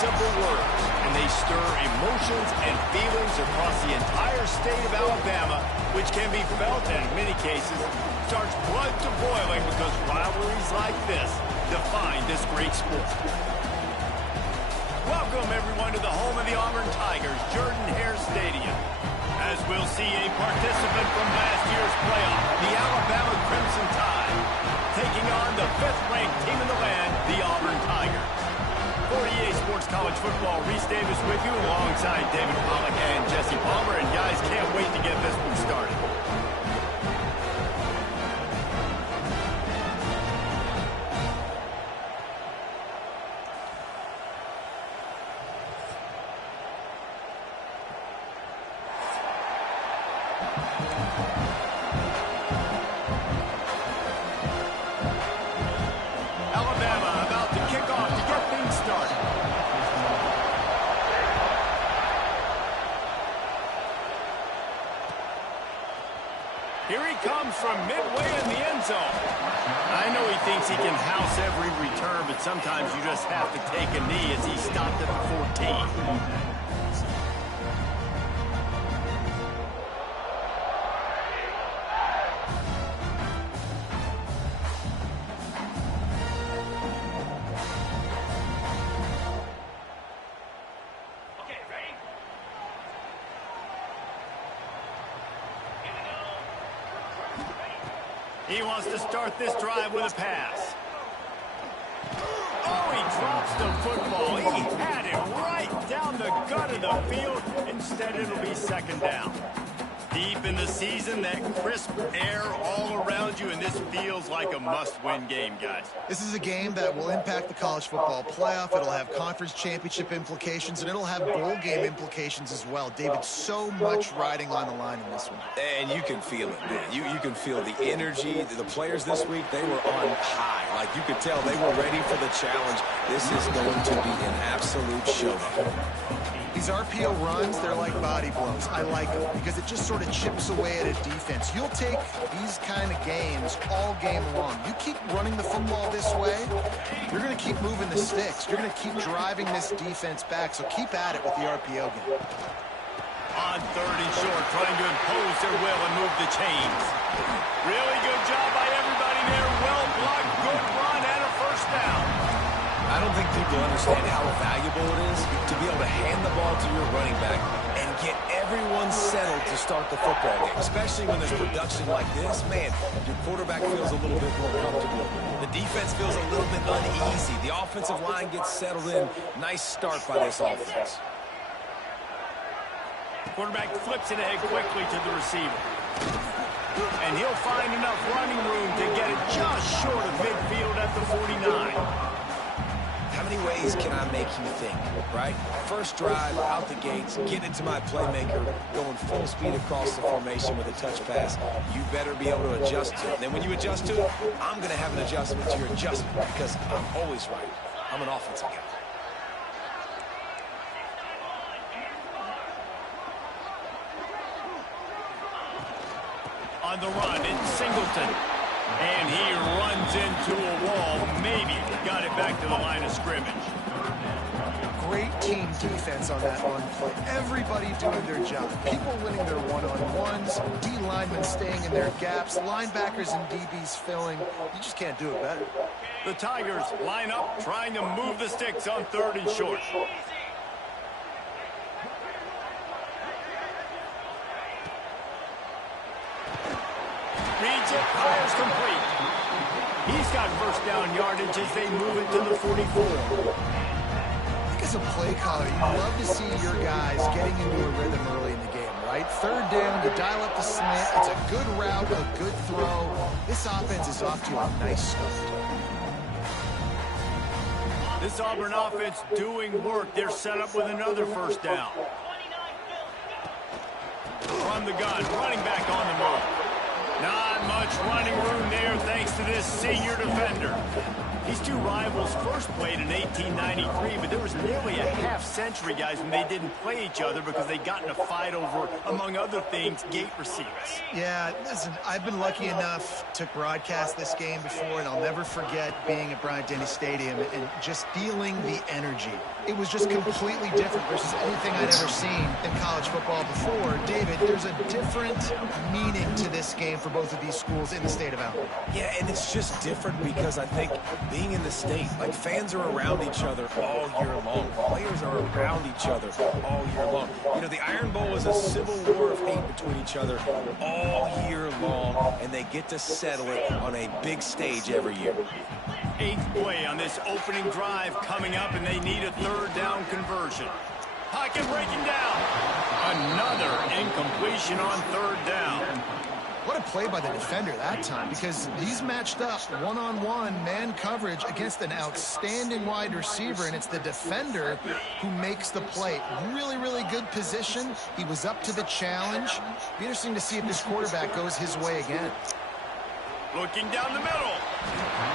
simple words, and they stir emotions and feelings across the entire state of Alabama, which can be felt and in many cases starts blood to boiling because rivalries like this define this great sport. Welcome, everyone, to the home of the Auburn Tigers, Jordan-Hare Stadium. As we'll see a participant from last year's playoff, the Alabama Crimson Tide, taking on the 5th-ranked team in the land, the Auburn Tigers. For EA Sports College Football, Reese Davis with you alongside David Pollack and Jesse Palmer. And guys, can't wait to get this one started. Alabama about to kick off to get things started. Here he comes from midway in the end zone. I know he thinks he can house every return, but sometimes you just have to take a knee as he stopped at the 14. He wants to start this drive with a pass. Oh, he drops the football. He had it right down the gut of the field. Instead, it'll be second down. Deep in the season, that crisp air all around you, and this feels like a must-win game, guys. This is a game that will impact the college football playoff. It'll have conference championship implications, and it'll have bowl game implications as well. David, so much riding on the line in this one. And you can feel it, man. You can feel the energy. The players this week, they were on high. Like, you could tell they were ready for the challenge. This is going to be an absolute showdown. These RPO runs, they're like body blows. I like them because it just sort of chips away at a defense. You'll take these kind of games all game long. You keep running the football this way, you're going to keep moving the sticks. You're going to keep driving this defense back, so keep at it with the RPO game. On 3rd and short, trying to impose their will and move the chains. Really good job by everybody there. Well blocked, good run, and a first down. I don't think people understand how valuable it is to be able to hand the ball to your running back and get everyone settled to start the football game, especially when there's production like this. Man, your quarterback feels a little bit more comfortable. The defense feels a little bit uneasy. The offensive line gets settled in. Nice start by this offense. Quarterback flips it ahead quickly to the receiver. And he'll find enough running room to get it just short of midfield at the 49. How many ways can I make you think, right? First drive, out the gates, get into my playmaker, going full speed across the formation with a touch pass. You better be able to adjust to it. And then when you adjust to it, I'm going to have an adjustment to your adjustment because I'm always right. I'm an offensive guy. On the run, it's Singleton. And he runs into a wall. Maybe got it back to the line of scrimmage. Great team defense on that run play. Everybody doing their job. People winning their one-on-ones. D linemen staying in their gaps. Linebackers and DBs filling. You just can't do it better. The Tigers line up, trying to move the sticks on 3rd and short. Reads it, fires complete. He's got first down yardage as they move it to the 44. I think as a play caller, you'd love to see your guys getting into a rhythm early in the game, right? 3rd down, you dial up the slant. It's a good route, a good throw. This offense is off to a nice start. This Auburn offense doing work. They're set up with another first down. From the gun, running back on the move. Not much running room there thanks to this senior defender. These two rivals first played in 1893, but there was nearly a half-century, guys, when they didn't play each other because they got in a fight over, among other things, gate receivers. Yeah, listen, I've been lucky enough to broadcast this game before, and I'll never forget being at Bryant-Denny Stadium and just feeling the energy. It was just completely different versus anything I'd ever seen in college football before. David, there's a different meaning to this game for both of these schools in the state of Alabama. Yeah, and it's just different because I think being in the state, like fans are around each other all year long. Players are around each other all year long. You know, the Iron Bowl is a civil war of hate between each other all year long, and they get to settle it on a big stage every year. 8th play on this opening drive coming up, and they need a third down conversion. Pocket breaking down. Another incompletion on third down. What a play by the defender that time, because he's matched up one-on-one man coverage against an outstanding wide receiver, and it's the defender who makes the play. Really, really good position. He was up to the challenge. Be interesting to see if this quarterback goes his way again. Looking down the middle.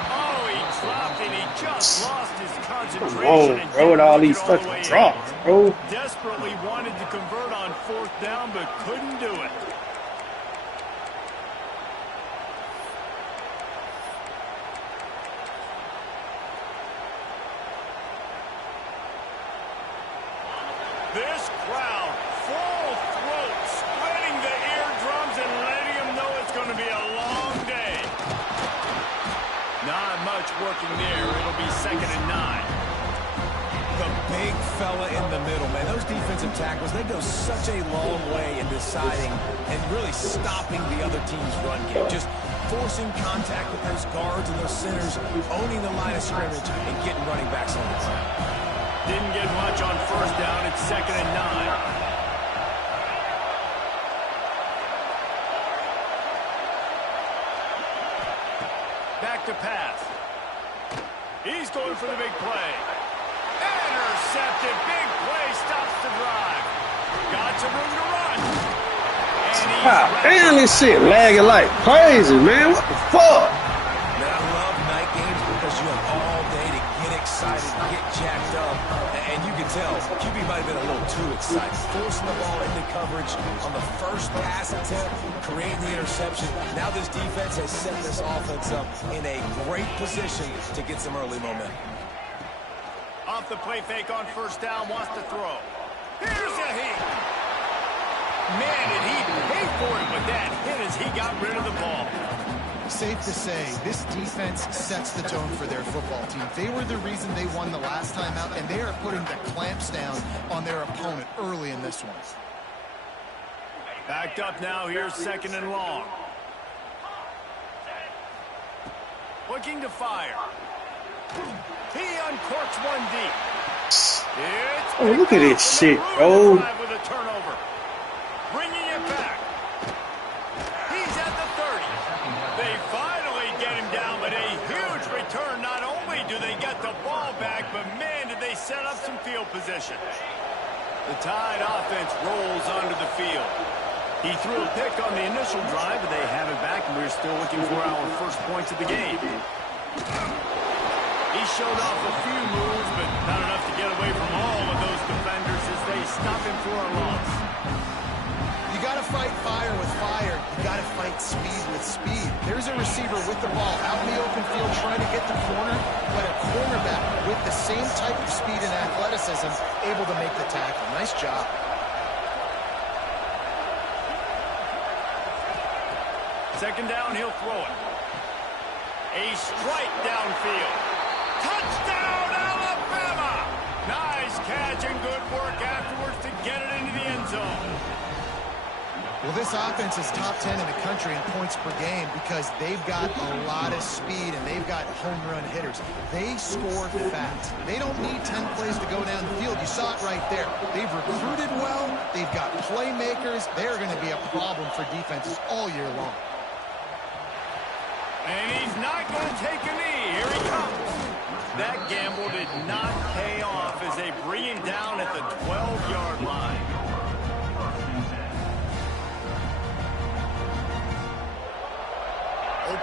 Oh, he dropped and he just lost his concentration. Whoa, bro, with all these fucking drops, bro. Desperately wanted to convert on 4th down, but couldn't do it. This crowd, full throat, spreading the eardrums and letting them know it's going to be a long day. Not much working there. It'll be 2nd and 9. The big fella in the middle, man. Those defensive tackles, they go such a long way in deciding and really stopping the other team's run game. Just forcing contact with those guards and those centers, owning the line of scrimmage, and getting running backs on the ground. Didn't get much on 1st down. It's 2nd and 9. Back to pass. He's going for the big play. Intercepted. Big play stops the drive. Got some room to run. God damn, this shit lagging like crazy, man. What the fuck? Man, I love night games because you have all day to get excited, get jacked up, and you can tell QB might have been a little too excited. Forcing the ball into coverage on the first pass attempt, creating the interception. Now this defense has set this offense up in a great position to get some early momentum. Off the play fake on 1st down, wants to throw. Here's a hit. Man, did he pay for it with that hit as he got rid of the ball. Safe to say, this defense sets the tone for their football team. They were the reason they won the last time out, and they are putting the clamps down on their opponent early in this one. Backed up now, here's 2nd and long. Looking to fire. He uncorks one deep. Oh, look at this shit, bro. With a turnover. Bringing it back. He's at the 30. They finally get him down, but a huge return. Not only do they get the ball back, but man, did they set up some field position. The Tide offense rolls onto the field. He threw a pick on the initial drive, but they have it back, and we're still looking for our first points of the game. He showed off a few moves, but not enough to get away from all of those defenders as they stop him for a loss. You got to fight fire with fire. You got to fight speed with speed. There's a receiver with the ball out in the open field trying to get the corner, but a cornerback with the same type of speed and athleticism able to make the tackle. Nice job. Second down, he'll throw it. A strike downfield. Touchdown, Alabama! Nice catch and good work afterwards to get it into the end zone. Well, this offense is top 10 in the country in points per game because they've got a lot of speed and they've got home run hitters. They score fast. They don't need 10 plays to go down the field. You saw it right there. They've recruited well. They've got playmakers. They're going to be a problem for defenses all year long. And he's not going to take a knee. Here he comes. That gamble did not pay off as they bring him down at the 12-yard line.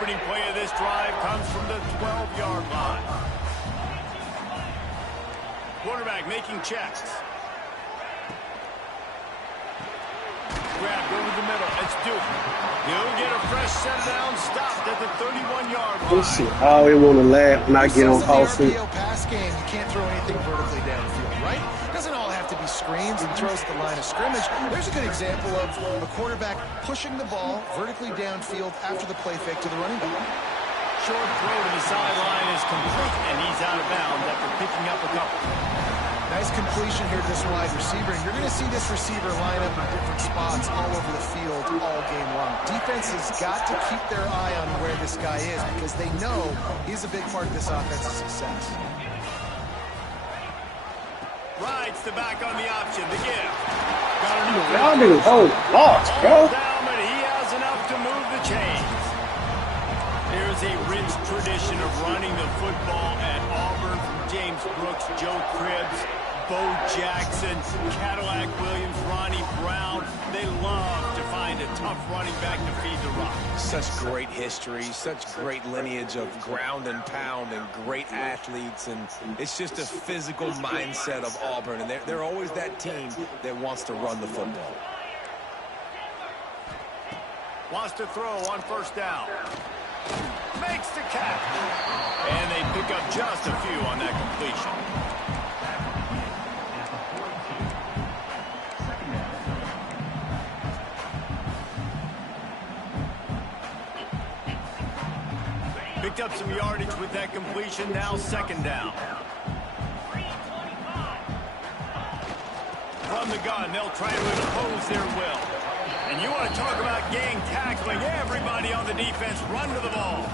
opening play of this drive comes from the 12-yard line. Quarterback making checks. Grab over the middle. It's Duke. He'll get a fresh set down, stopped at the 31-yard line. Let's see how they want to laugh when I get on offense. In the RPO pass game, you can't throw anything vertically downfield, right? It doesn't all have to be screens and throws at the line of scrimmage. There's a good example of a quarterback pushing the ball vertically downfield after the play fake to the running back. Short throw to the sideline is complete, and he's out of bounds after picking up a couple. Nice completion here to this wide receiver. And you're going to see this receiver line up in different spots all over the field all game long. Defense has got to keep their eye on where this guy is because they know he's a big part of this offense's success. Rides the back on the option. The give. Y'all niggas hold lost, bro. Down, but he has enough to move the chains. There's a rich tradition of running the football at Auburn from James Brooks, Joe Cribbs, Bo Jackson, Cadillac Williams, Ronnie Brown. They love to find a tough running back to feed the rock. Such great history, such great lineage of ground and pound and great athletes. And it's just a physical mindset of Auburn. And they're always that team that wants to run the football. Wants to throw on first down. Makes the catch. And they pick up just a few on that completion. Picked up some yardage with that completion. Now second down. From the gun, they'll try to impose their will. And you want to talk about gang tackling. Everybody on the defense run to the ball.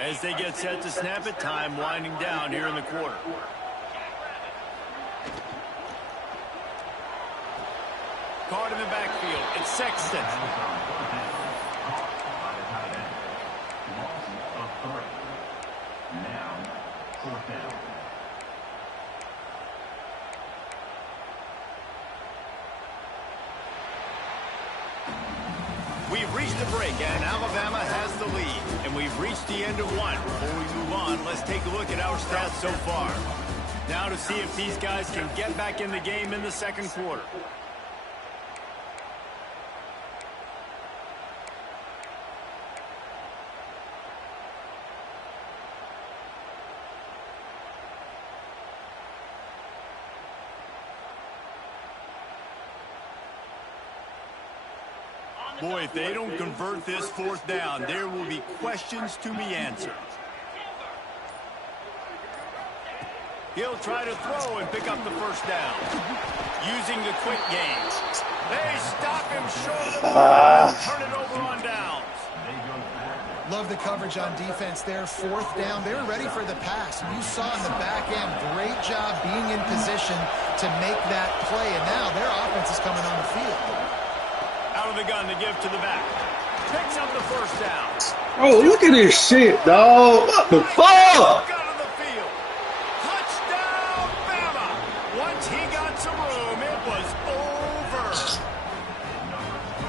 As they get set to snap it, time winding down here in the quarter. Card in the backfield. It's Sexton. We've reached the break, and Alabama has the lead. And we've reached the end of one. Before we move on, let's take a look at our stats so far. Now to see if these guys can get back in the game in the second quarter. Boy, if they don't convert this fourth down, there will be questions to be answered. He'll try to throw and pick up the first down. Using the quick game. They stop him short of the ball and turn it over on downs. Love the coverage on defense there. Fourth down. They were ready for the pass. You saw in the back end, great job being in position to make that play. And now their offense is coming on the field. Out of the gun to give to the back. Picks up the first down. Oh, look at this shit, dog. What the fuck? Got on the field. Touchdown, Bama. Once he got some room, it was over.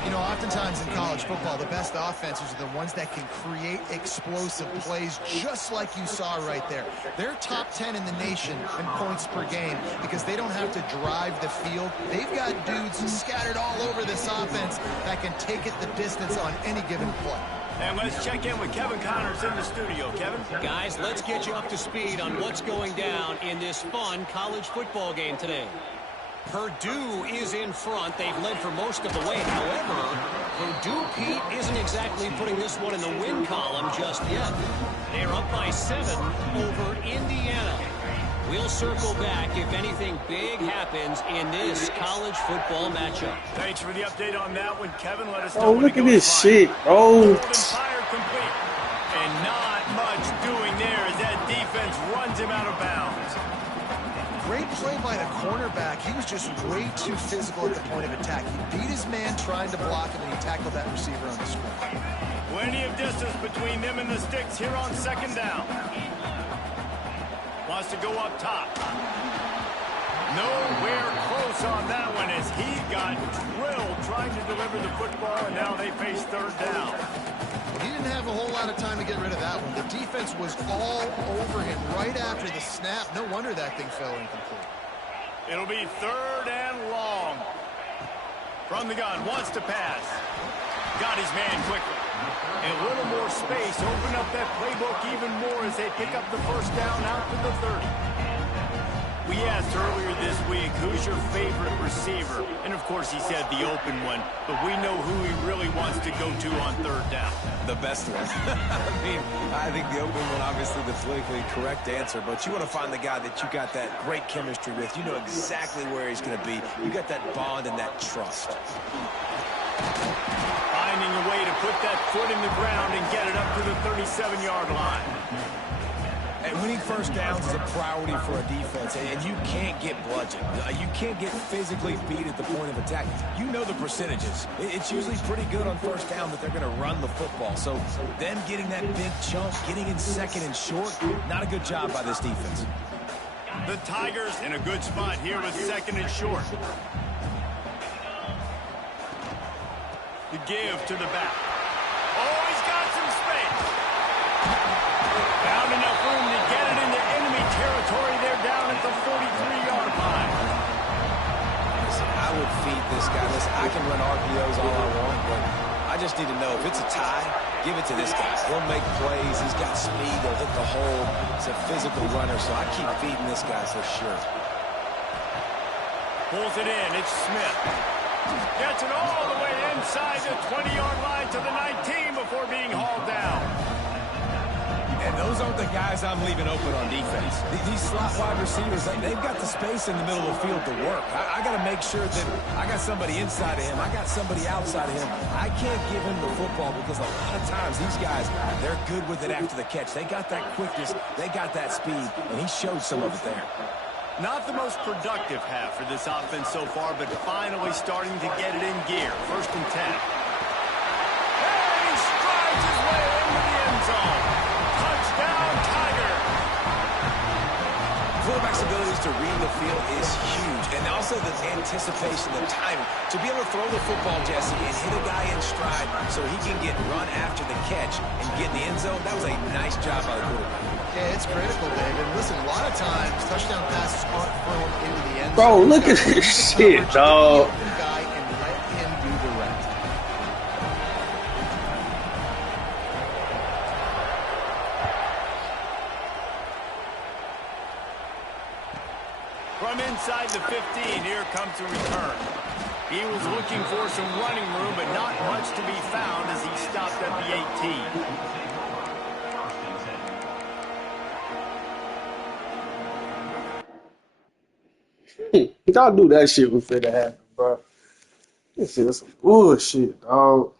You know, oftentimes in college football, the best offenses are the ones that can create explosive plays, just like you saw right there. They're top 10 in the nation in points per game because they don't have to drive the field. They've got dudes scattered all over this offense that can take it the distance on any given play. And let's check in with Kevin Connors in the studio. Kevin? Guys, let's get you up to speed on what's going down in this fun college football game today. Purdue is in front. They've led for most of the way. However, Purdue, Pete, isn't exactly putting this one in the win column just yet. They're up by 7 over Indiana. We'll circle back if anything big happens in this college football matchup. Thanks for the update on that one, Kevin. Let us know. Oh, look at this shit, bro. Fire complete. And not much doing there as that defense runs him out of bounds. Great play by the cornerback. He was just way too physical at the point of attack. He beat his man trying to block him, and he tackled that receiver on the screen. Plenty of distance between them and the sticks here on second down. wants to go up top. Nowhere close on that one as he got drilled trying to deliver the football, and now they face third down. He didn't have a whole lot of time to get rid of that one. The defense was all over him right after the snap. No wonder that thing fell incomplete. It'll be third and long. From the gun, wants to pass. Got his man quickly. And a little more space. Open up that playbook even more as they pick up the first down out to the 30. We asked earlier this week, who's your favorite receiver? And, of course, he said the open one. But we know who he really wants to go to on third down. The best one. I think the open one, obviously, the politically correct answer. But you want to find the guy that you got that great chemistry with. You know exactly where he's going to be. You got that bond and that trust. Finding a way to put that foot in the ground and get it up to the 37-yard line. And winning first downs is a priority for a defense, and you can't get bludgeoned. You can't get physically beat at the point of attack. You know the percentages. It's usually pretty good on first down that they're going to run the football. So them getting that big chunk, getting in second and short, not a good job by this defense. The Tigers in a good spot here with second and short. The give to the back. Oh, he's got some space. Found enough room to get it into enemy territory. They're down at the 43-yard line. Listen, I would feed this guy. Listen, I can run RPOs all I want, but I just need to know if it's a tie, give it to this guy. He'll make plays. He's got speed. He'll hit the hole. He's a physical runner, so I keep feeding this guy for sure. Pulls it in. It's Smith. Gets it all the way inside the 20-yard line to the 19 before being hauled down. And those aren't the guys I'm leaving open on defense. These slot wide receivers, they've got the space in the middle of the field to work. I got to make sure that I got somebody inside of him. I got somebody outside of him. I can't give him the football because a lot of times these guys, they're good with it after the catch. They got that quickness. They got that speed, and he showed some of it there. Not the most productive half for this offense so far, but finally starting to get it in gear. First and 10. And he strides his way into the end zone. Touchdown, Tiger. Quarterback's abilities to read the field is huge, and also the anticipation, the timing. To be able to throw the football, Jesse, and hit a guy in stride so he can get run after the catch and get in the end zone, that was a nice job by the quarterback. Yeah, it's critical, David. Listen, a lot of times touchdown passes aren't thrown into the end zone. Bro, look at this shit, dog. Guy and let him do the rest. From inside the 15, here comes the return. He was looking for some running room, but not much to be found as he stopped at the 18. Y'all knew that shit was finna happen, bro. This is some bullshit, dog.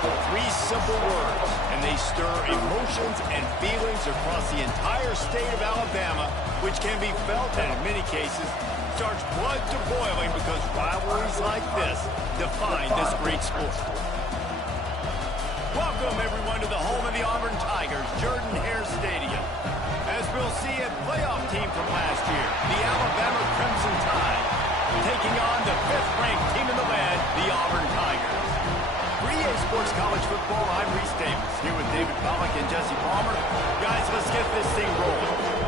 Three simple words, and they stir emotions and feelings across the entire state of Alabama, which can be felt and in many cases starts blood to boiling because rivalries like this define this great sport. Welcome, everyone, to the home of the Auburn Tigers, Jordan-Hare Stadium. As we'll see a playoff team from last year, the Alabama Crimson Tide, taking on the 5th-ranked team in the land, the Auburn Tigers. For EA Sports College Football, I'm Reese Davis, here with David Pollack and Jesse Palmer. Guys, let's get this thing rolling.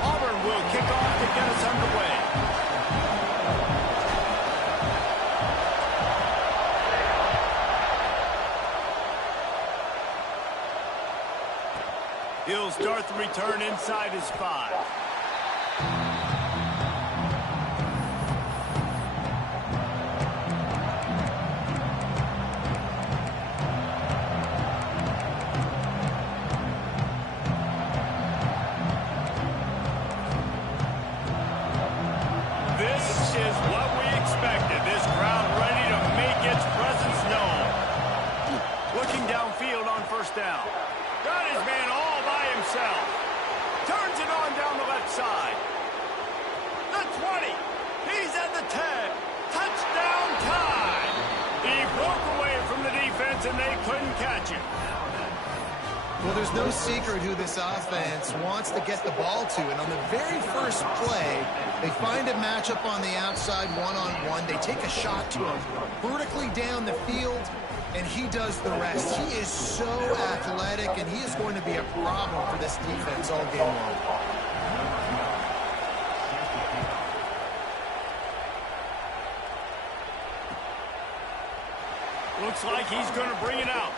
Auburn will kick off to get us underway. He'll start the return inside his 5. This is what we expected. This crowd ready to make its presence known. Looking downfield on first down. Got his man all by himself. Turns it on down the left side. The 20. He's at the 10. Touchdown time. He broke away from the defense and they couldn't catch him. Well, there's no secret who this offense wants to get the ball to. And on the very first play, they find a matchup on the outside one-on-one. They take a shot to him vertically down the field, and he does the rest. He is so athletic, and he is going to be a problem for this defense all game long. Looks like he's going to bring it out.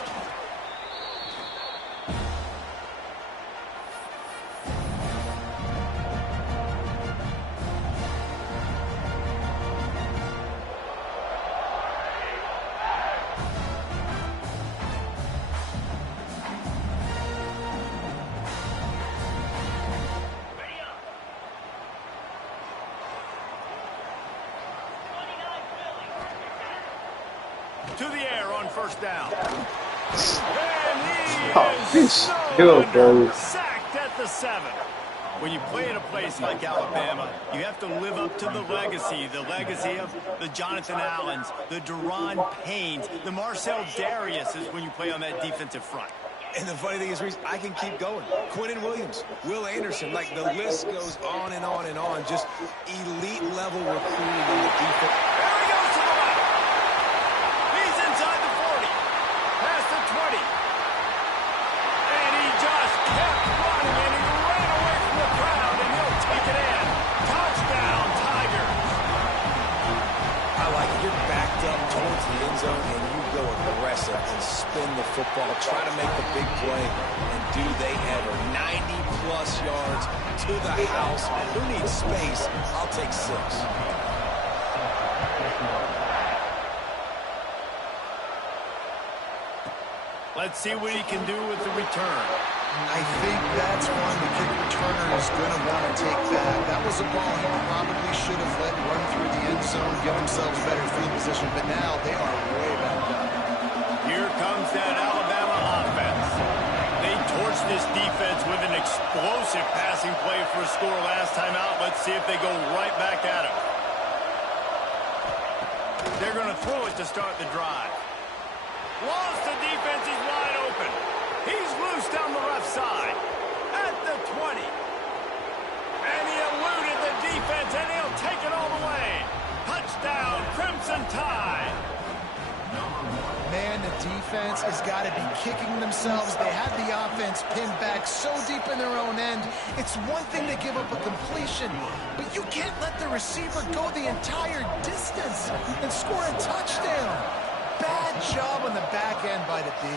To the air on first down. And he is sacked at the 7. When you play in a place like Alabama, you have to live up to the legacy of the Jonathan Allens, the Deron Paynes, the Marcel Dariuses when you play on that defensive front. And the funny thing is, Reese, I can keep going. Quentin Williams, Will Anderson, like the list goes on and on and on. Just elite level recruiting on the defense. There he goes to the left. He's inside the 40. Past the 20. And he just kept running, and he ran away from the crowd, and he'll take it in. Touchdown, Tigers. I like it. You're backed up towards the end zone, and you go aggressive and spin the football, try to make the big play, and do they ever. 90-plus yards to the house. Who needs space? I'll take 6. Let's see what he can do with the return. I think that's one the kick returner is going to want to take back. That was a ball he probably should have let run through the end zone, give themselves better field position, but now they are way back up. Here comes that Alabama offense. They torched this defense with an explosive passing play for a score last time out. Let's see if they go right back at him. They're going to throw it to start the drive. Lost, the defense is wide open. He's loose down the left side. At the 20. And he eluded the defense, and he'll take it all the way. Touchdown, Crimson Tide. Man, the defense has got to be kicking themselves. They had the offense pinned back so deep in their own end. It's one thing to give up a completion, but you can't let the receiver go the entire distance and score a touchdown. Bad job on the back end by the D.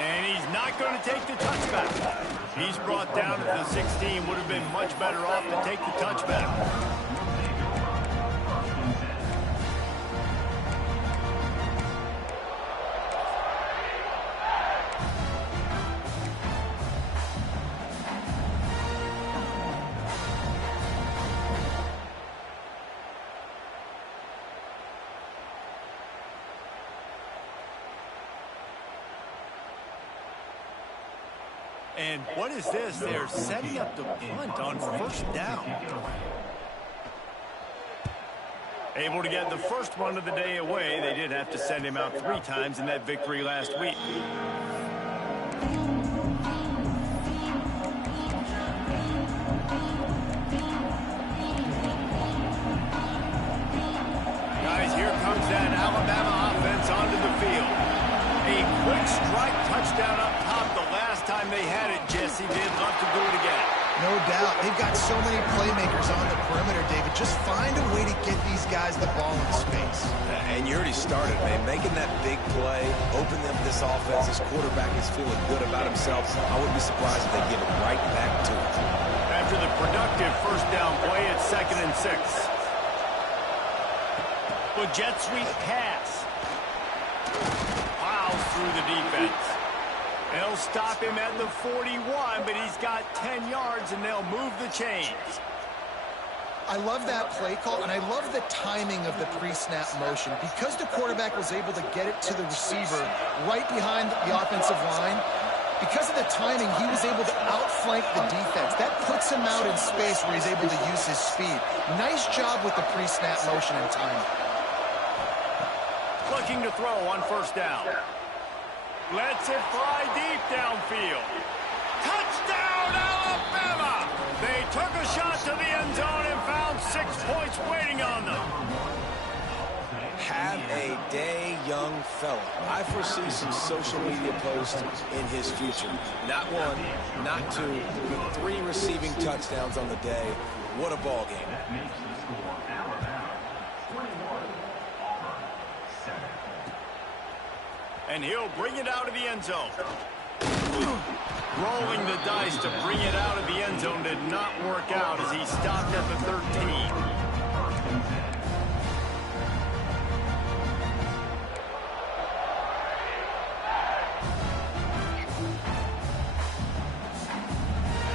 And he's not going to take the touchback. He's brought down at the 16. Would have been much better off to take the touchback. And what is this? They're setting up the punt on first down. Able to get the first one of the day away. They did have to send him out 3 times in that victory last week. Guys, here comes that Alabama offense onto the field. A quick strike touchdown up top the last time they had it, Jesse. They'd love to do it again. No doubt. They've got so many playmakers on the perimeter, David. Just find a way to get these guys the ball in space. And you already started, man. Making that big play, opening up this offense. This quarterback is feeling good about himself. I wouldn't be surprised if they give it right back to him. After the productive first down play, it's 2nd and 6. A jet sweep pass. Plows through the defense. They'll stop him at the 41, but he's got 10 yards, and they'll move the chains. I love that play call, and I love the timing of the pre-snap motion. Because the quarterback was able to get it to the receiver right behind the offensive line, because of the timing, he was able to outflank the defense. That puts him out in space where he's able to use his speed. Nice job with the pre-snap motion and timing. Looking to throw on first down. Lets it fly deep downfield. Touchdown, Alabama! They took a shot to the end zone and found 6 points waiting on them. Have a day, young fella. I foresee some social media posts in his future. Not 1, not 2, but 3 receiving touchdowns on the day. What a ball game. And he'll bring it out of the end zone. Rolling the dice to bring it out of the end zone did not work out as he stopped at the 13.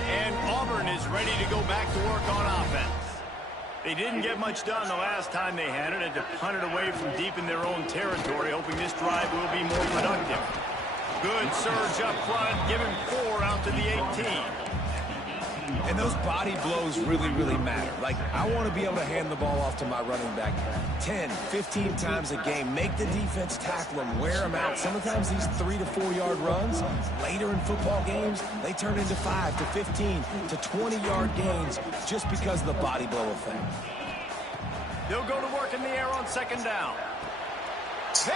And Auburn is ready to go back to work on offense. They didn't get much done the last time they had it. Had to punt it away from deep in their own territory, hoping this drive will be more productive. Good surge up front, giving 4 out to the 18. And those body blows really, really matter. Like, I want to be able to hand the ball off to my running back 10, 15 times a game. Make the defense tackle him, wear him out. Sometimes these 3 to 4 yard runs, later in football games, they turn into 5 to 15 to 20 yard gains just because of the body blow effect. They'll go to work in the air on 2nd down.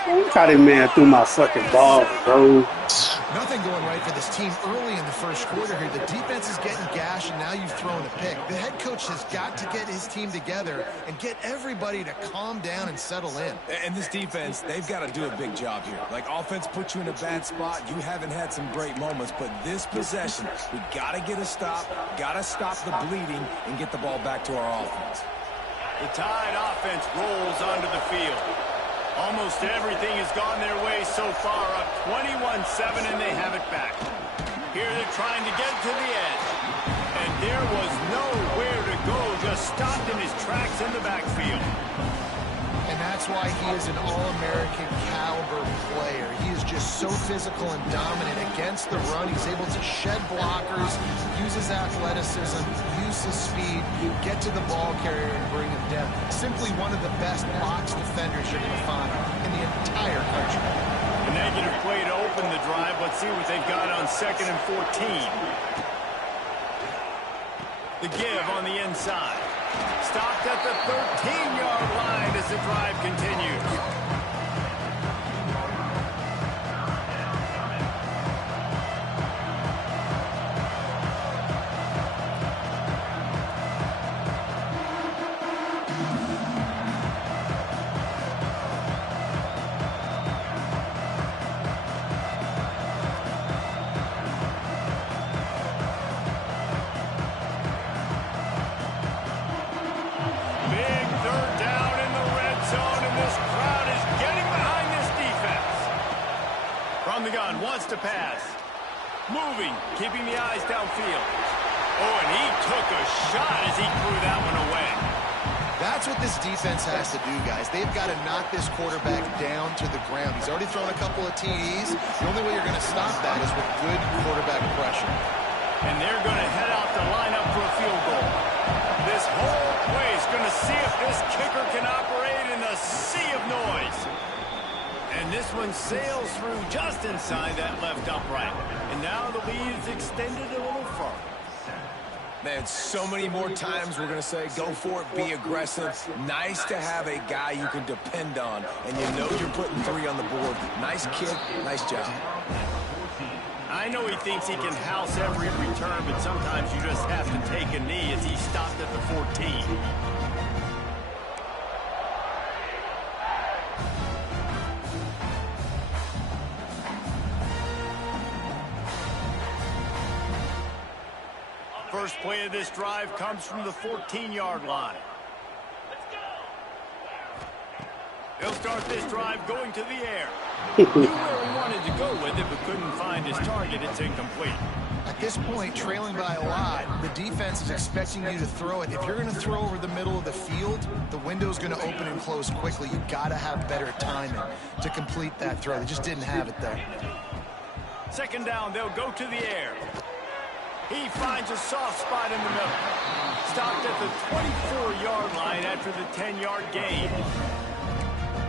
Look how that man threw my fucking ball, bro. Nothing going right for this team early in the first quarter here. The defense is getting gashed, and now you've thrown a pick. The head coach has got to get his team together and get everybody to calm down and settle in. And this defense, they've got to do a big job here. Like, offense puts you in a bad spot. You haven't had some great moments, but this possession, we got to get a stop, got to stop the bleeding, and get the ball back to our offense. The Tide offense rolls onto the field. Almost everything has gone their way so far, up 21-7, and they have it back. Here they're trying to get to the edge. And there was nowhere to go, just stopped in his tracks in the backfield. And that's why he is an All-American caliber player. He is just so physical and dominant against the run. He's able to shed blockers, use his athleticism, use his speed, get to the ball carrier and bring him down. Simply one of the best box defenders you're going to find in the entire country. A negative play to open the drive. Let's see what they've got on 2nd and 14. The give on the inside. Stopped at the 13-yard line as the drive continues. pass. Moving, keeping the eyes downfield. Oh, and he took a shot as he threw that one away. That's what this defense has to do, guys. They've got to knock this quarterback down to the ground. He's already thrown a couple of TDs. The only way you're going to stop that is with good quarterback pressure. And they're going to head out the lineup for a field goal. This whole place is going to see if this kicker can operate in a sea of noise. And this one sails through just inside that left upright. And now the lead is extended a little further. Man, so many more times we're going to say, go for it, be aggressive. Nice to have a guy you can depend on, and you know you're putting 3 on the board. Nice kick, nice job. I know he thinks he can house every return, but sometimes you just have to take a knee as he stopped at the 14. First play of this drive comes from the 14-yard line. They'll start this drive going to the air. Knew where he wanted to go with it, but couldn't find his target. It's incomplete. At this point, trailing by a lot, the defense is expecting you to throw it. If you're going to throw over the middle of the field, the window's going to open and close quickly. You've got to have better timing to complete that throw. They just didn't have it there. Second down, they'll go to the air. He finds a soft spot in the middle. Stopped at the 24-yard line after the 10-yard gain.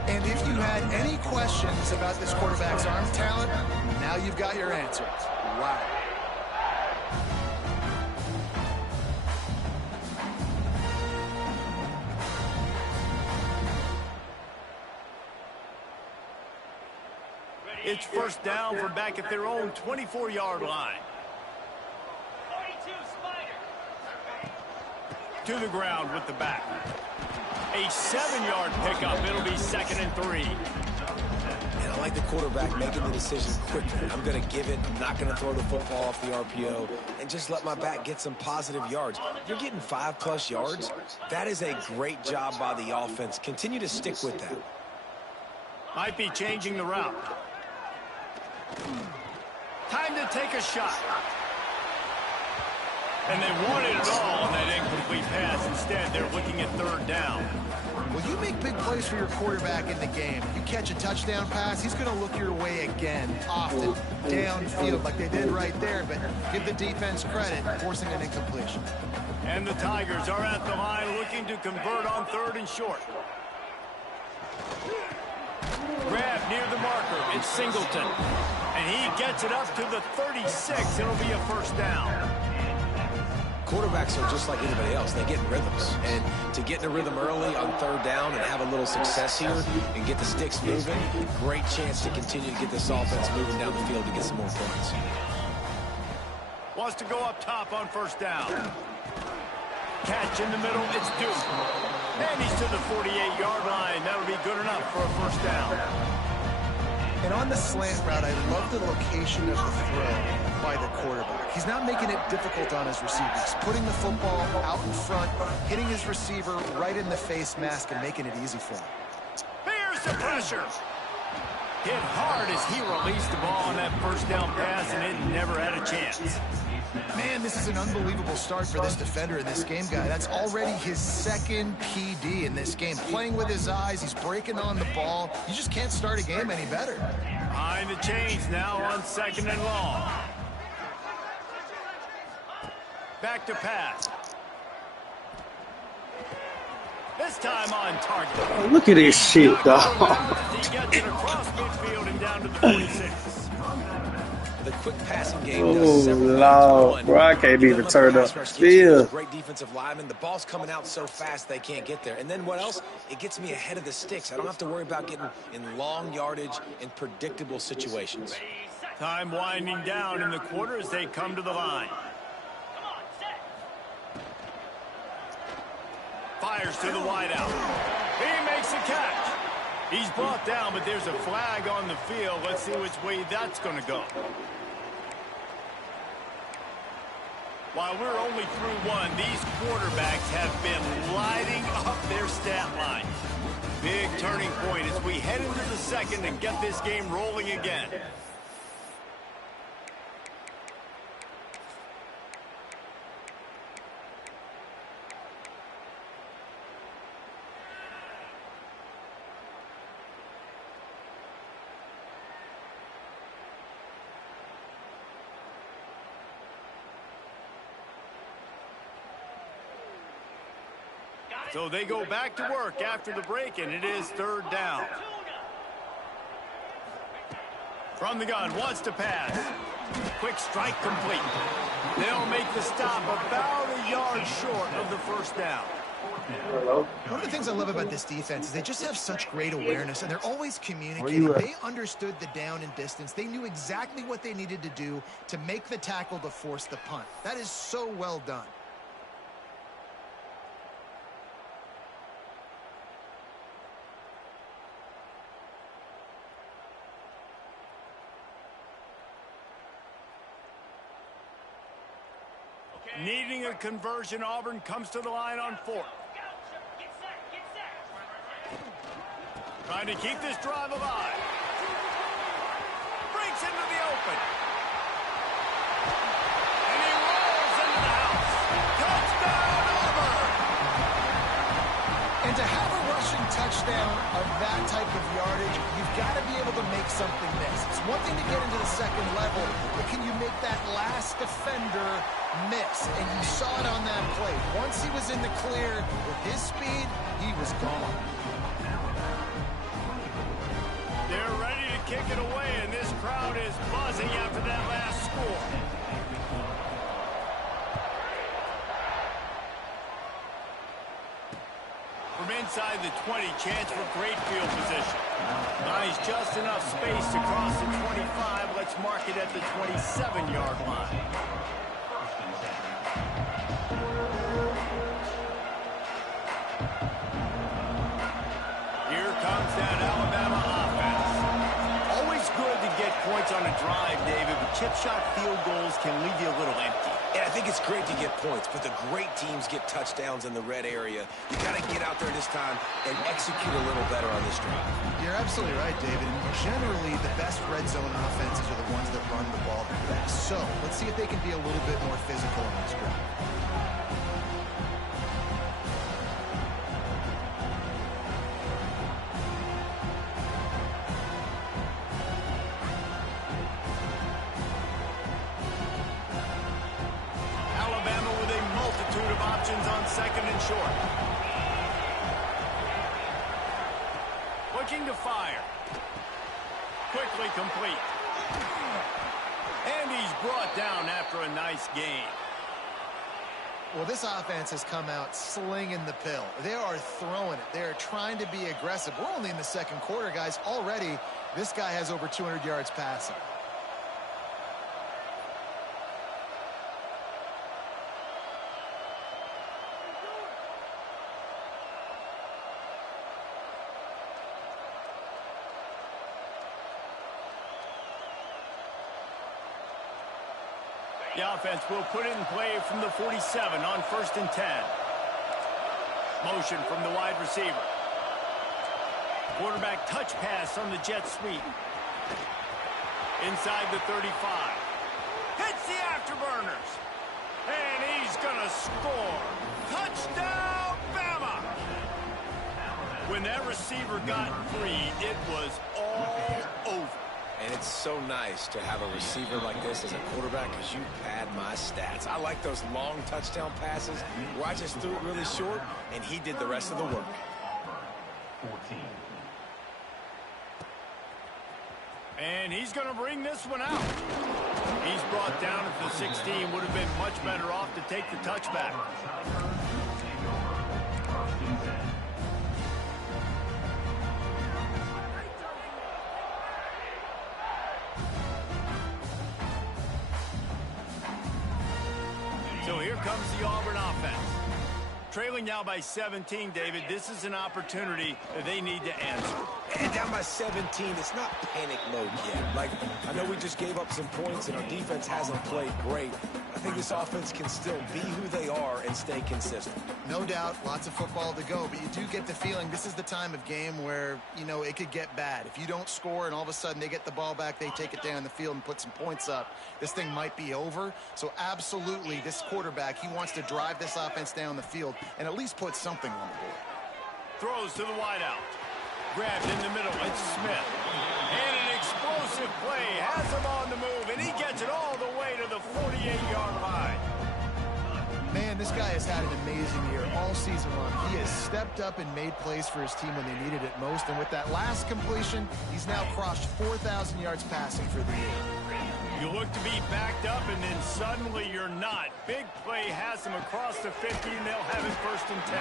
And if you had any questions about this quarterback's arm talent, now you've got your answers. Wow. It's first down from back at their own 24-yard line. To the ground with the back. A 7-yard pickup. It'll be 2nd and 3. And I like the quarterback making the decision quickly. I'm going to give it. I'm not going to throw the football off the RPO and just let my back get some positive yards. You're getting 5+ yards. That is a great job by the offense. Continue to stick with that. Might be changing the route. Time to take a shot. And they wanted it all on that incomplete pass. Instead, they're looking at 3rd down. Well, you make big plays for your quarterback in the game. You catch a touchdown pass, he's going to look your way again, often, downfield like they did right there. But give the defense credit, forcing an incompletion. And the Tigers are at the line looking to convert on 3rd and short. Grab near the marker. It's Singleton. And he gets it up to the 36. It'll be a first down. Quarterbacks are just like anybody else. They get in rhythms. And to get in a rhythm early on 3rd down and have a little success here and get the sticks moving, great chance to continue to get this offense moving down the field to get some more points. Wants to go up top on 1st down. Catch in the middle. It's Duke. And he's to the 48-yard line. That'll be good enough for a first down. And on the slant route, I love the location of the throw by the quarterback. He's not making it difficult on his receivers. He's putting the football out in front, hitting his receiver right in the face mask and making it easy for him. Here's the pressure. Hit hard as he released the ball on that first down pass, and it never had a chance. Man, this is an unbelievable start for this defender in this game, guy. That's already his 2nd PD in this game. Playing with his eyes, he's breaking on the ball. You just can't start a game any better. Behind the chains now on 2nd and long. Back to pass. This time on target. Oh, look at this shit, dog. He gets it across midfield and down to the 46. The quick passing game Oh, does several Lord, things. bro, I can't even turn up. Still. Great defensive lineman. The ball's coming out so fast they can't get there. And then what else? It gets me ahead of the sticks. I don't have to worry about getting in long yardage in predictable situations. Time winding down in the quarter as they come to the line. Fires to the wideout. He makes a catch. He's brought down, but there's a flag on the field. Let's see which way that's going to go. While we're only through one, these quarterbacks have been lighting up their stat line. Big turning point as we head into the 2nd and get this game rolling again. So they go back to work after the break, and it is 3rd down. From the gun, wants to pass. Quick strike complete. They'll make the stop about a yard short of the 1st down. One of the things I love about this defense is they just have such great awareness, and they're always communicating. They understood the down and distance. They knew exactly what they needed to do to make the tackle to force the punt. That is so well done. Needing a conversion, Auburn comes to the line on 4th. Trying to keep this drive alive. Breaks into the open. And he rolls into the house. Touchdown, Auburn! And to have a rushing touchdown of that type of yardage, you've got to be able to make something miss. It's one thing to get into the 2nd level, but can you make that last defender miss? And you saw it on that play. Once he was in the clear with his speed, he was gone. They're ready to kick it away, and this crowd is buzzing after that last score. From inside the 20, chance for great field position. Buys just enough space to cross the 25. Let's mark it at the 27-yard line. Here comes that Alabama offense. Always good to get points on a drive, David, but chip shot field goals can leave you a little empty. And I think it's great to get points, but the great teams get touchdowns in the red area. You got to get out there this time and execute a little better on this drive. You're absolutely right, David. And generally, the best red zone offenses are the ones that run the ball the best. So let's see if they can be a little bit more physical on this drive. On 2nd and short. Looking to fire. Quickly complete. And he's brought down after a nice gain. Well, this offense has come out slinging the pill. They are throwing it. They are trying to be aggressive. We're only in the 2nd quarter, guys. Already, this guy has over 200 yards passing. The offense will put it in play from the 47 on 1st and 10. Motion from the wide receiver. Quarterback touch pass on the jet sweep. Inside the 35. Hits the afterburners. And he's going to score. Touchdown, Bama! When that receiver got free, it was all over. And it's so nice to have a receiver like this as a quarterback because you pad my stats. I like those long touchdown passes where I just threw it really short and he did the rest of the work. 14. And he's going to bring this one out. He's brought down at the 16. Would have been much better off to take the touchback. So here comes the Auburn offense. Trailing now by 17, David. This is an opportunity that they need to answer. And down by 17, it's not panic mode yet. Like, I know we just gave up some points and our defense hasn't played great. I think this offense can still be who they are and stay consistent. No doubt, lots of football to go, but you do get the feeling this is the time of game where, you know, it could get bad. If you don't score and all of a sudden they get the ball back, they take it down the field and put some points up, this thing might be over. So absolutely, this quarterback, he wants to drive this offense down the field and at least put something on the board. Throws to the wideout. Grabbed in the middle. It's Smith. And an explosive play has him on the move, and he gets it all the way to the 48-yard line. Man, this guy has had an amazing year all season long. He has stepped up and made plays for his team when they needed it most. And with that last completion, he's now crossed 4,000 yards passing for the year. You look to be backed up, and then suddenly you're not. Big play has them across the 50, and they'll have it 1st and 10.